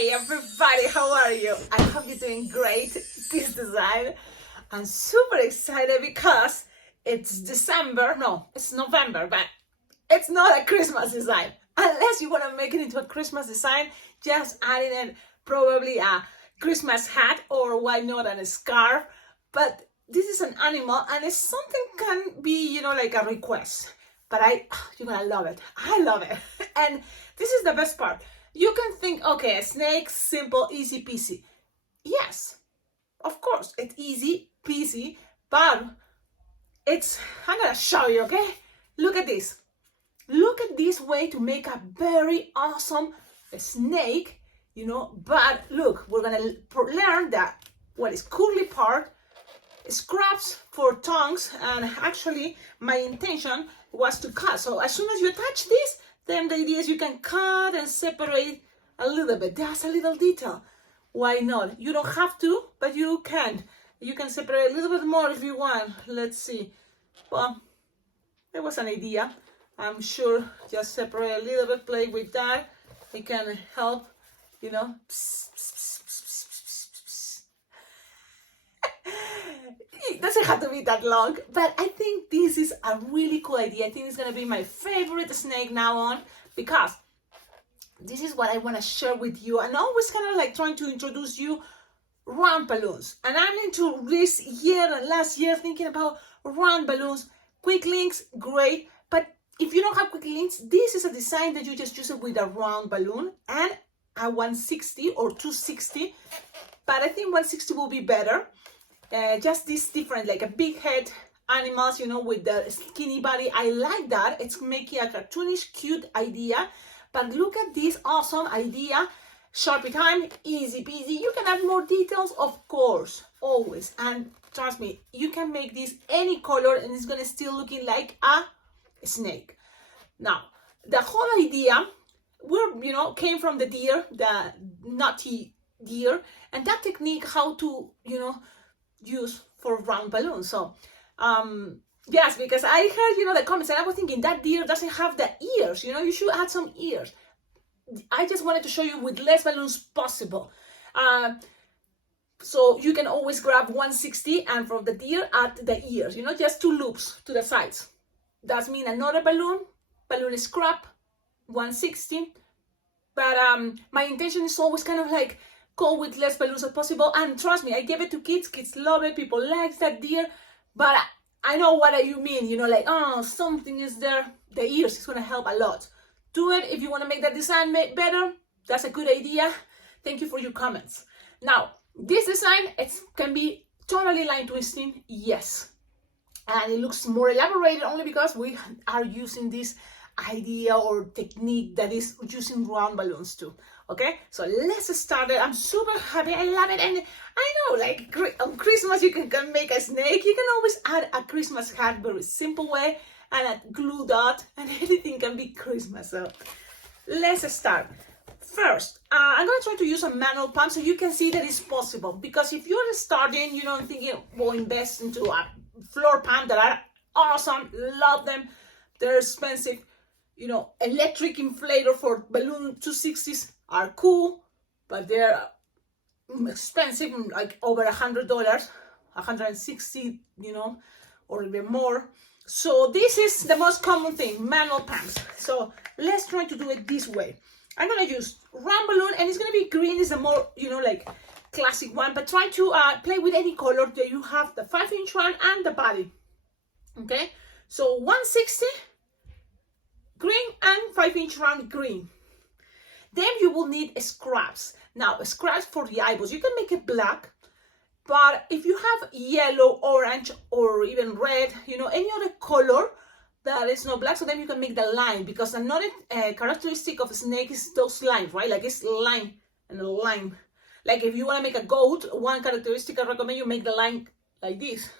Hey everybody, how are you? I hope you're doing great. This design, I'm super excited because it's December. No, it's November, but it's not a Christmas design. Unless you want to make it into a Christmas design, just adding in probably a Christmas hat or why not a scarf. But this is an animal and it's something can be, like a request. But you're gonna love it. I love it. And this is the best part. You can think, okay, a snake, simple, easy peasy. Yes, of course, it's easy peasy, but I'm gonna show you, okay? Look at this. Look at this way to make a very awesome snake, but look, we're gonna learn that what is curly part, scraps for tongues, and actually my intention was to cut. So as soon as you attach this, then the idea is you can cut and separate a little bit. That's a little detail. Why not? You don't have to, but you can. You can separate a little bit more if you want. Let's see. Well, it was an idea. I'm sure just separate a little bit, play with that. It can help, Psst, psst, psst, psst, psst, psst. It doesn't have to be that long, but I think this is a really cool idea. I think it's gonna be my favorite snake now on, because this is what I want to share with you. And always kind of like trying to introduce you round balloons. And I'm into this year and last year thinking about round balloons. Quick links, great. But if you don't have quick links, this is a design that you just use it with a round balloon and a 160 or 260. But I think 160 will be better. Just this different, like a big head animals, with the skinny body. I like that. It's making a cartoonish, cute idea. But look at this awesome idea. Sharpie time, easy peasy. You can add more details, of course, always. And trust me, you can make this any color and it's gonna still looking like a snake. Now, the whole idea, came from the deer, the naughty deer, and that technique how to, use for round balloons. So, yes, because I heard, the comments, and I was thinking that deer doesn't have the ears, you should add some ears. I just wanted to show you with less balloons possible. So you can always grab 160 and from the deer add the ears, just 2 loops to the sides. That means another balloon scrap, 160. But my intention is always kind of like go with less balloons as possible. And trust me, I gave it to kids love it, people like that deer. But I know what you mean, like, oh, something is there. The ears is gonna help a lot. Do it if you wanna make that design better. That's a good idea. Thank you for your comments. Now, this design, it can be totally line twisting, yes. And it looks more elaborated only because we are using this idea or technique that is using round balloons too. Okay, so let's start it. I'm super happy. I love it. And I know, like on Christmas, you can make a snake. You can always add a Christmas hat, very simple way, and a glue dot, and anything can be Christmas. So let's start. First, I'm going to try to use a manual pump so you can see that it's possible. Because if you're starting, thinking, well, invest into a floor pump that are awesome, love them. They're expensive. Electric inflator for balloon 260s are cool, but they're expensive, like over $100, 160, or even more. So this is the most common thing, manual pumps. So let's try to do it this way. I'm gonna use round balloon, and it's gonna be green. Is a more, like classic one, but try to play with any color that you have, the 5-inch one and the body. Okay, so 160. Green and 5-inch round green. Then you will need scraps. Now, scraps for the eyeballs. You can make it black, but if you have yellow, orange, or even red, any other color that is not black, so then you can make the line, because another characteristic of a snake is those lines, right? Like it's line and a line. Like if you want to make a goat, one characteristic I recommend you make the line like this,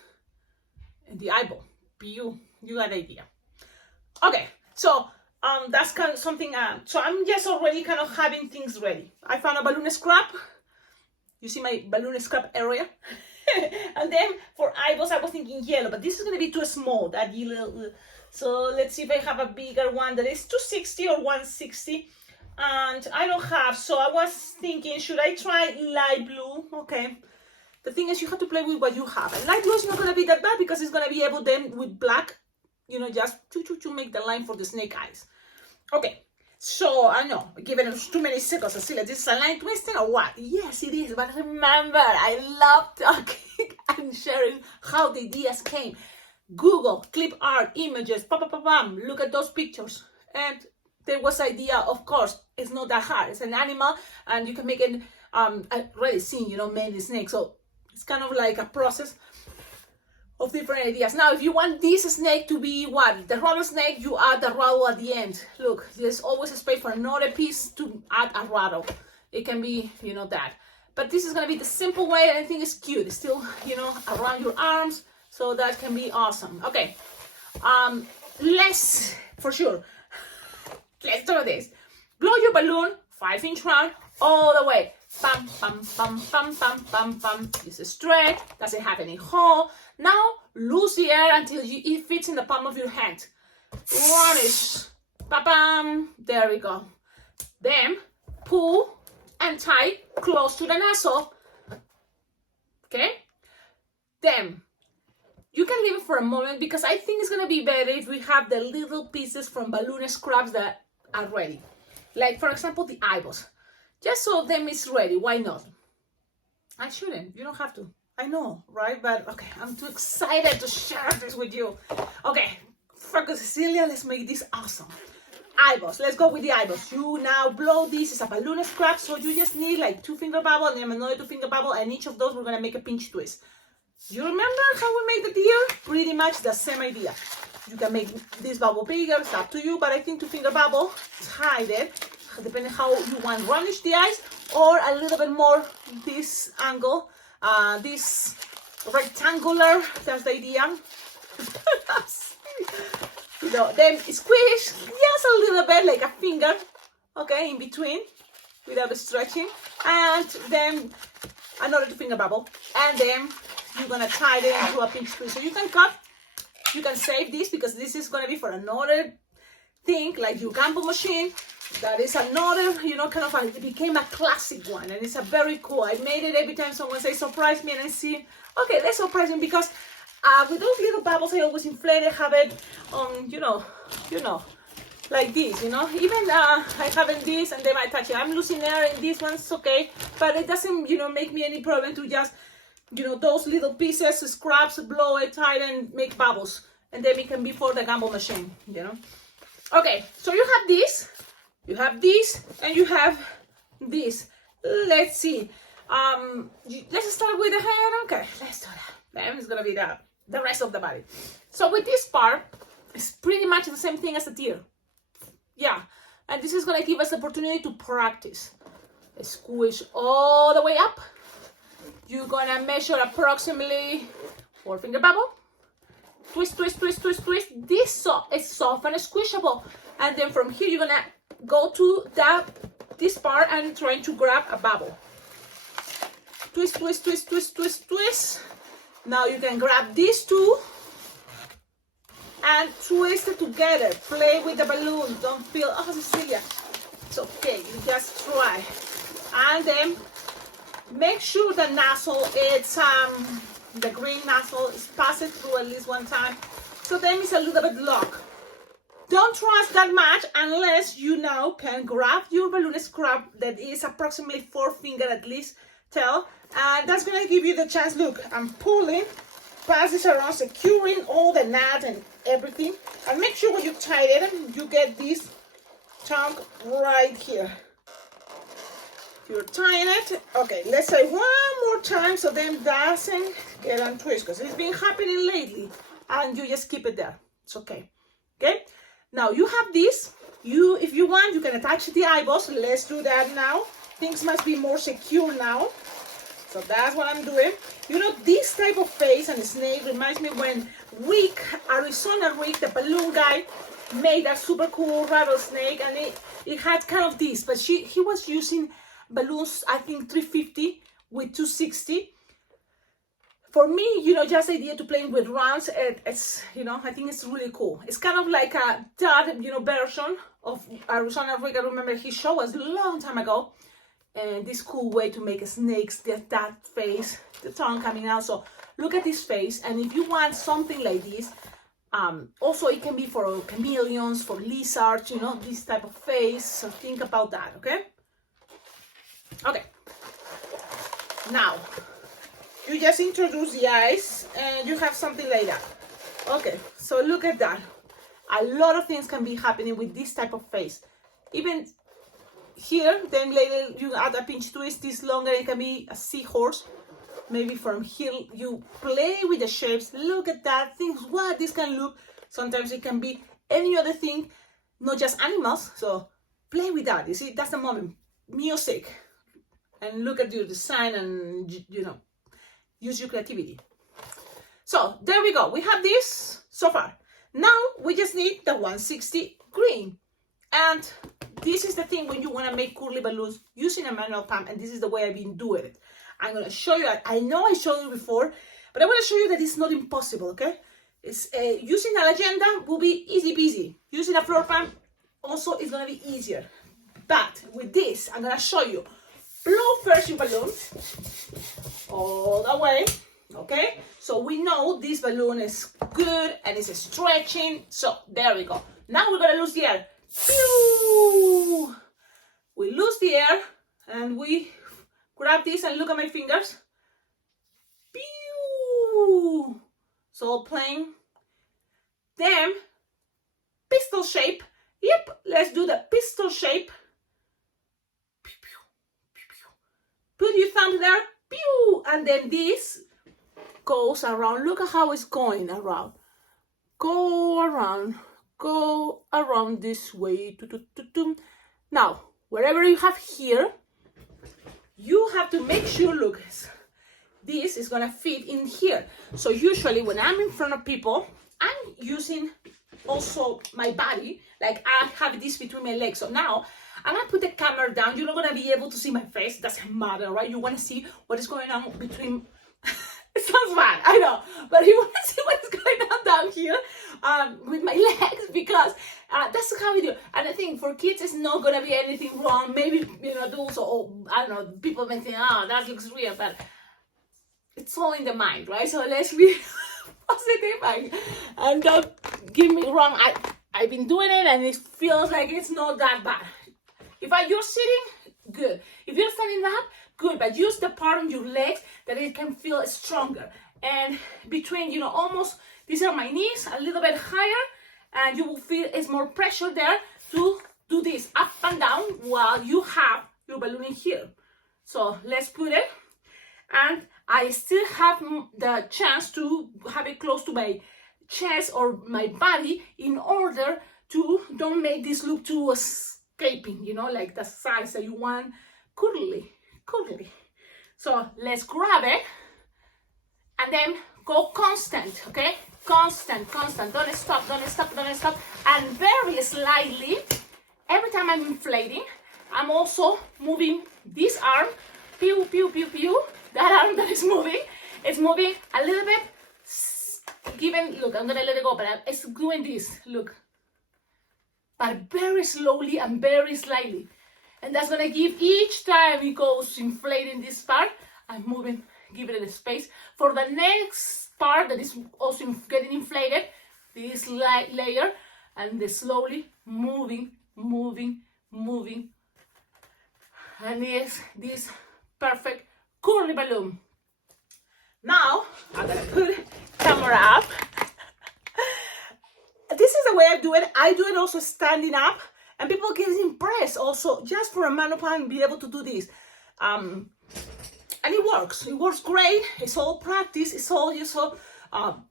and the eyeball. You got the idea. Okay. So that's kind of something, so I'm just already kind of having things ready. I found a balloon scrap. You see my balloon scrap area? And then for eyeballs, I was thinking yellow, but this is going to be too small, that yellow. So let's see if I have a bigger one that is 260 or 160. and I don't have, so I was thinking, should I try light blue? Okay. The thing is, you have to play with what you have. And light blue is not going to be that bad because it's going to be able then with black, just to make the line for the snake eyes. Okay. So, I know, given us too many seconds, Cecilia, this is a line twisting or what? Yes, it is, but remember, I love talking and sharing how the ideas came. Google, clip art, images, look at those pictures. And there was idea, of course, it's not that hard. It's an animal, and you can make it, I've already seen, many snakes, so it's kind of like a process of different ideas. Now, if you want this snake to be what? The rattlesnake, you add the rattle at the end. Look, there's always a space for another piece to add a rattle. It can be, that. But this is going to be the simple way, and I think it's cute. It's still, around your arms, so that can be awesome. Okay, let's do this. Blow your balloon, 5-inch round, all the way. Pam, pam, pam, pam, pam, pam, pam. This is straight, doesn't have any hole. Now, lose the air until it fits in the palm of your hand. One-ish. Ba-bam. There we go. Then, pull and tie close to the nozzle. Okay? Then, you can leave it for a moment because I think it's going to be better if we have the little pieces from balloon scraps that are ready. Like, for example, the eyeballs. Just so them is ready. Why not? I shouldn't. You don't have to. I know, right? But, okay, I'm too excited to share this with you. Okay, focus, Cecilia. Let's make this awesome. Eyeballs. Let's go with the eyeballs. You now blow this. It's a balloon scrap, so you just need like 2-finger bubble and then another 2-finger bubble, and each of those we're going to make a pinch twist. You remember how we made the deer? Pretty much the same idea. You can make this bubble bigger, it's up to you, but I think 2-finger bubble, hide it, depending how you want roundish the eyes, or a little bit more this angle, this rectangular, that's the idea. Then squish just a little bit, like a finger, okay, in between, without stretching, and then another 2-finger bubble, and then you're gonna tie it into a pinch twist. So you can cut, you can save this because this is gonna be for another thing, like your gamble machine. That is another, it became a classic one, and it's a very cool. I made it every time someone says surprise me, and I see, okay, let's surprise me because with those little bubbles, I always inflate it, have it on, like this, Even I have it this, and they might touch it. I'm losing air in this one's okay, but it doesn't, make me any problem to just, those little pieces, scraps, blow it, tie it, and make bubbles, and then it can be for the gamble machine, Okay, so you have this. You have this, and you have this. Let's see. Let's start with the head. Okay, let's do that. Then it's gonna be the rest of the body. So with this part, it's pretty much the same thing as a deer. Yeah, and this is gonna give us the opportunity to practice. Squish all the way up. You're gonna measure approximately 4-finger bubble. Twist, twist, twist, twist, twist. This is soft and squishable. And then from here, you're gonna go to this part and trying to grab a bubble. Twist, twist, twist, twist, twist, twist. Now you can grab these two and twist it together. Play with the balloon. Don't feel, oh, Cecilia, it's okay. You just try. And then make sure the nozzle, it's the green nozzle is passed through at least one time. So then it's a little bit locked. Don't trust that much unless you now can grab your balloon scrap that is approximately 4-finger at least tail. And that's going to give you the chance. Look, I'm pulling, pass this around, securing all the knot and everything. And make sure when you tie it, you get this chunk right here. You're tying it. Okay, let's say one more time so then doesn't get untwisted because it's been happening lately. And you just keep it there. It's okay. Okay? Now you have this. If you want, you can attach the eyeballs. Let's do that now. Things must be more secure now. So that's what I'm doing. This type of face and snake reminds me when Arizona Rick, the balloon guy, made a super cool rattlesnake, and it had kind of this, but he was using balloons, I think 350 with 260. For me, just the idea to playing with rounds, it's, I think it's really cool. It's kind of like a dot, version of Arizona Rick. I remember he showed us a long time ago. And this cool way to make a snake's that face, the tongue coming out. So look at this face, and if you want something like this, also it can be for chameleons, for lizards, you know, this type of face. So think about that, okay? Okay. Now, you just introduce the eyes, and you have something like that. Okay, so look at that. A lot of things can be happening with this type of face. Even here, then later you add a pinch twist, this longer, it can be a seahorse. Maybe from here, you play with the shapes. Look at that, think what this can look. Sometimes it can be any other thing, not just animals. So play with that, you see, that's the moment. Music. And look at your design and, you know, use your creativity. So there we go, we have this so far. Now we just need the 160 green. And this is the thing when you want to make curly balloons using a manual pump, and this is the way I've been doing it. I'm going to show you, I know I showed you before, but I want to show you that it's not impossible, okay? It's, using a agenda will be easy peasy. Using a floor pump also is going to be easier. But with this, I'm going to show you. Blow first your balloon all the way, okay? So we know this balloon is good and it's stretching. So there we go. Now we're going to lose the air. Pew! We lose the air and we grab this and look at my fingers. Pew! So playing. Then pistol shape. Yep, let's do the pistol shape. Pew, pew, pew, pew. Put your thumb there. Pew! And then this goes around. Look at how it's going around. Go around. Go around this way. Now, wherever you have here, you have to make sure, look, this is gonna fit in here. So usually when I'm in front of people, I'm using also my body, like I have this between my legs. So now I'm gonna put the camera down. You're not gonna be able to see my face, doesn't matter, right? You wanna see what is going on between, it sounds bad, I know, but you wanna see what is going on down here with my legs, because that's how we do. And I think for kids it's not gonna be anything wrong. Maybe, you know, adults or I don't know, people may think, oh, that looks weird, but it's all in the mind, right? So let's be positive and don't get me wrong. I've been doing it and it feels like it's not that bad. If you're sitting, good. If you're standing up, good. But use the part on your legs that it can feel stronger. And between, you know, almost, these are my knees, a little bit higher, and you will feel it's more pressure there to do this up and down while you have your balloon in here. So let's put it. And I still have the chance to have it close to my chest or my body in order to don't make this look too escaping, you know, like the size that you want, curly. So let's grab it and then go constant, okay? Constant, don't stop. And very slightly, every time I'm inflating, I'm also moving this arm, pew, pew, pew, pew. That arm that is moving, it's moving a little bit, look, I'm gonna let it go, but it's doing this, look. But very slowly and very slightly. And that's gonna give, each time it goes inflating this part, I'm moving, giving it a space. For the next part that is also getting inflated, this layer, and the slowly moving. And this perfect curly balloon. Now, I'm gonna put camera up. This is the way I do it. I do it also standing up, and people get impressed also just for a manual be able to do this. And it works. It works great. It's all practice. It's all just so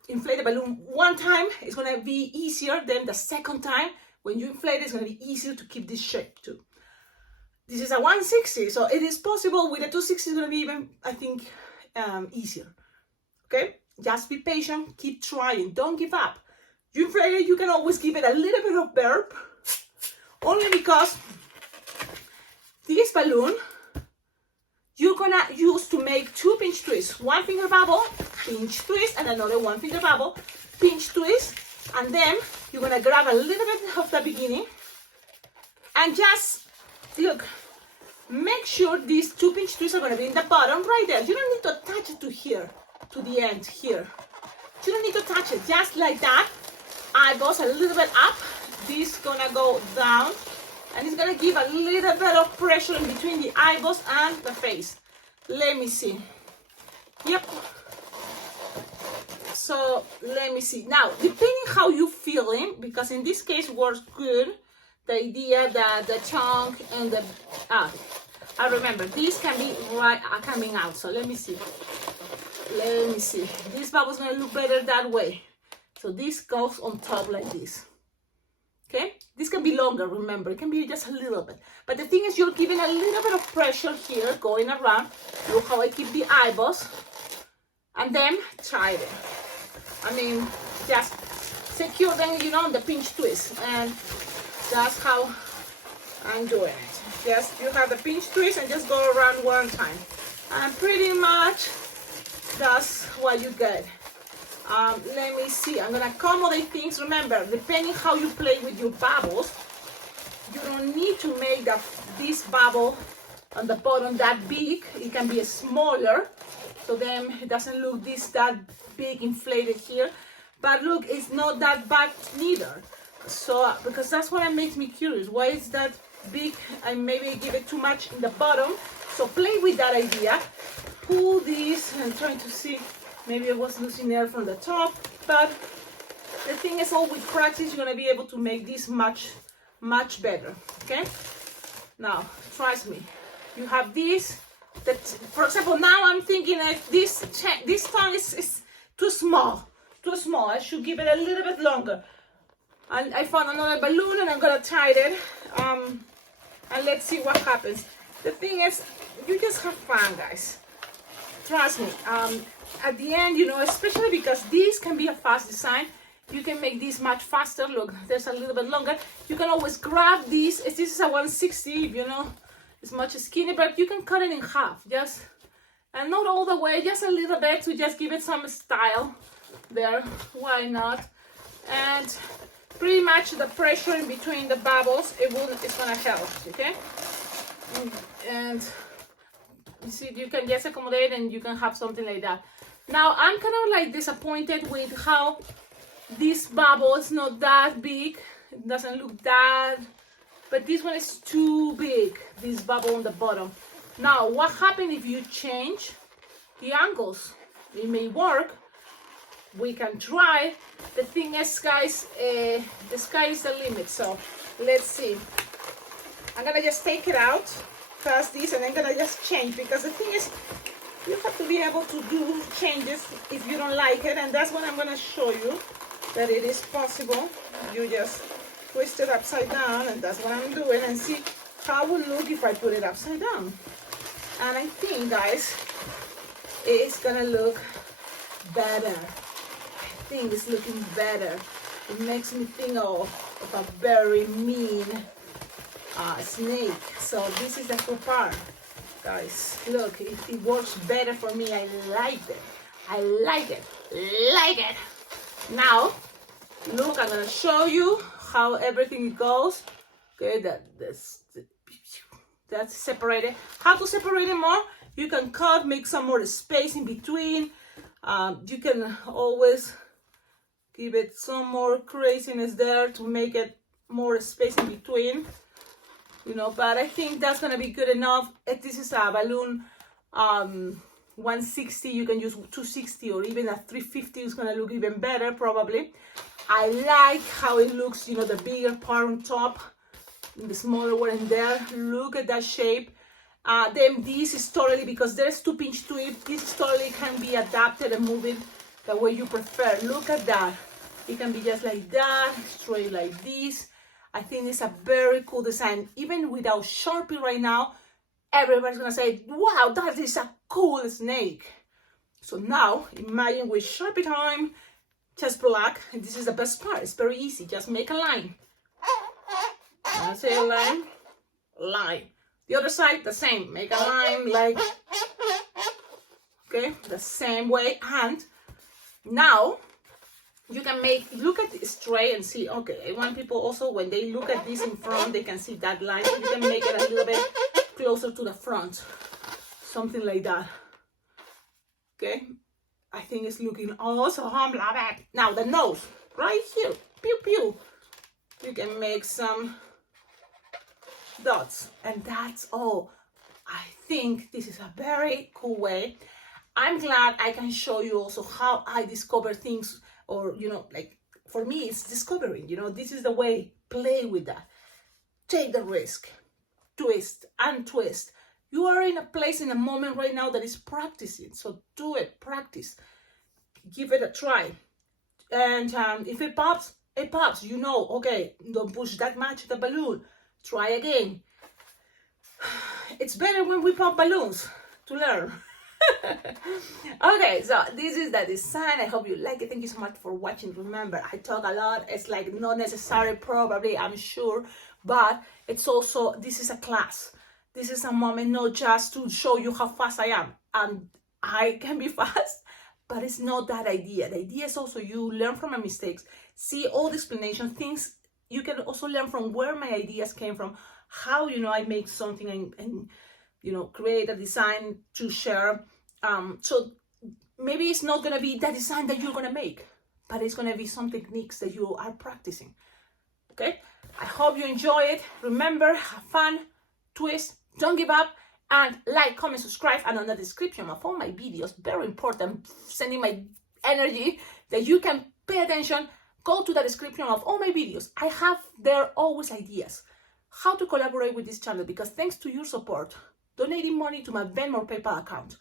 inflate the balloon one time. It's gonna be easier than the second time. When you inflate it, it's gonna be easier to keep this shape too. This is a 160, so it is possible. With a 260, it's gonna be even, I think, easier. Okay, just be patient, keep trying, don't give up. You inflate it, you can always give it a little bit of burp, only because this balloon you're gonna use to make 2 pinch twists. 1 finger bubble, pinch twist, and another 1 finger bubble, pinch twist, and then you're gonna grab a little bit of the beginning And just, look, make sure these 2 pinch twists are going to be in the bottom right there. You don't need to attach it to here, to the end here. You don't need to touch it, just like that. Eyeballs a little bit up. This is going to go down. And it's going to give a little bit of pressure in between the eyeballs and the face. Let me see. Yep. So let me see. Now, depending how you feeling, because in this case works good, the idea that the chunk and the I remember this can be right coming out. So let me see. Let me see. This bubble's gonna look better that way. So this goes on top like this. Okay, this can be longer, remember, it can be just a little bit. But the thing is, you're giving a little bit of pressure here, going around. Look how I keep the eyeballs. And then try it. I mean, just secure them, you know, on the pinch twist. And that's how I'm doing it. Just, you have the pinch twist and just go around one time. And pretty much, that's what you get. Let me see, I'm gonna accommodate things. Remember, depending how you play with your bubbles, you don't need to make this bubble on the bottom that big. It can be smaller, so then it doesn't look that big inflated here. But look, it's not that bad neither. So, because that's what makes me curious. Why is that big? I maybe give it too much in the bottom. So play with that idea. Pull this and trying to see. Maybe I was losing air from the top, but the thing is, all with practice, you're gonna be able to make this much better. Okay? Now, trust me. You have this. That, for example, now I'm thinking that this tongue is too small. Too small. I should give it a little bit longer. And I found another balloon, and I'm gonna tie it. And let's see what happens. The thing is, you just have fun, guys. Trust me. At the end, you know, especially because this can be a fast design, you can make this much faster. Look, there's a little bit longer. You can always grab this. This is a 160, you know, it's much skinny, but you can cut it in half, just, and not all the way, just a little bit to just give it some style there. Why not? And pretty much the pressure in between the bubbles, it's gonna help. Okay, and you see, you can just accommodate and you can have something like that. Now, I'm kind of like disappointed with how this bubble is not that big. It doesn't look that, but this one is too big, this bubble on the bottom. Now, what happens if you change the angles? It may work. We can try. The thing is, guys, the sky is the limit. So, let's see. I'm gonna just take it out, pass this, and I'm gonna just change, because the thing is, you have to be able to do changes if you don't like it, and that's what I'm going to show you, that it is possible. You just twist it upside down, and that's what I'm doing, and see how it will look if I put it upside down. And I think, guys, it's going to look better. I think it's looking better. It makes me think of a very mean snake. So this is the cool part. Guys, look, it works better for me. I like it. I like it. Like it. Now, look, I'm going to show you how everything goes. Okay, that's separated. How to separate it more? You can cut, make some more space in between. You can always give it some more craziness there to make it more space in between. You know, but I think that's gonna be good enough. If this is a balloon 160, you can use 260 or even a 350 is gonna look even better probably. I like how it looks, you know, the bigger part on top, the smaller one in there. Look at that shape. Then this is totally, because there's 2 pinch to it, this totally can be adapted and moving the way you prefer. Look at that. It can be just like that, straight like this. I think it's a very cool design. Even without Sharpie right now, everybody's gonna say, wow, that is a cool snake. So now, imagine with Sharpie time, just black, and this is the best part. It's very easy, just make a line. I say a line, line. The other side, the same, make a line like, okay, the same way. And now, you can look at this tray and see, okay, I want people also, when they look at this in front, they can see that line. So you can make it a little bit closer to the front. Something like that. Okay? I think it's looking awesome. Love it. Now the nose, right here. Pew pew. You can make some dots. And that's all. I think this is a very cool way. I'm glad I can show you also how I discover things, or, you know, like for me, it's discovering, you know, this is the way, play with that. Take the risk, twist and twist. You are in a place, in a moment right now that is practicing. So do it, practice, give it a try. And if it pops, it pops, you know, okay, don't push that much the balloon, try again. It's better when we pop balloons to learn. Okay, so this is the design. I hope you like it. Thank you so much for watching. Remember, I talk a lot. It's like not necessary, probably, I'm sure, but it's also, this is a class. This is a moment not just to show you how fast I am. And I can be fast, but it's not that idea. The idea is also you learn from my mistakes, see all the explanation, things you can also learn from where my ideas came from, how, you know, I make something and you know, create a design to share. So maybe it's not gonna be the design that you're gonna make, but it's gonna be some techniques that you are practicing. Okay, I hope you enjoy it. Remember, have fun, twist, don't give up, and like, comment, subscribe, and on the description of all my videos, very important, sending my energy that you can pay attention. Go to the description of all my videos. I have there always ideas how to collaborate with this channel, because thanks to your support, donating money to my Venmo or PayPal account,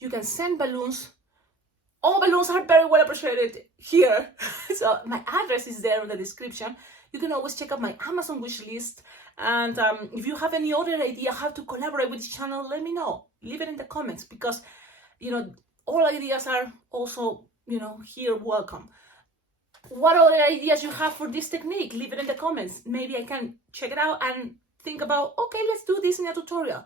you can send balloons. All balloons are very well appreciated here. So my address is there in the description. You can always check out my Amazon wish list. And if you have any other idea how to collaborate with this channel, let me know. Leave it in the comments, because, you know, all ideas are also, you know, here welcome. What other ideas you have for this technique? Leave it in the comments. Maybe I can check it out and think about, okay, let's do this in a tutorial.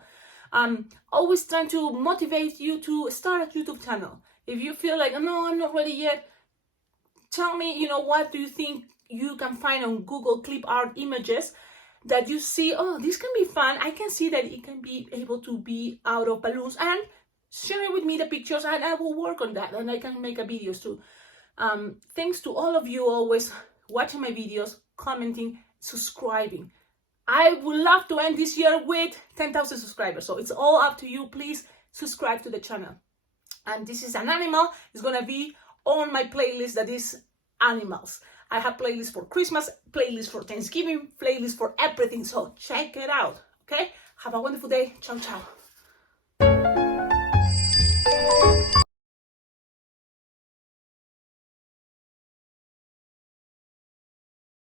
Always trying to motivate you to start a YouTube channel. If you feel like, no, I'm not ready yet, tell me, you know, what do you think you can find on Google clip art images that you see, oh, this can be fun. I can see that it can be able to be out of balloons, and share with me the pictures and I will work on that and I can make a videos too. Thanks to all of you always watching my videos, commenting, subscribing. I would love to end this year with 10,000 subscribers. So it's all up to you. Please subscribe to the channel. And this is an animal. It's going to be on my playlist that is animals. I have playlists for Christmas, playlists for Thanksgiving, playlists for everything. So check it out. Okay? Have a wonderful day. Ciao, ciao.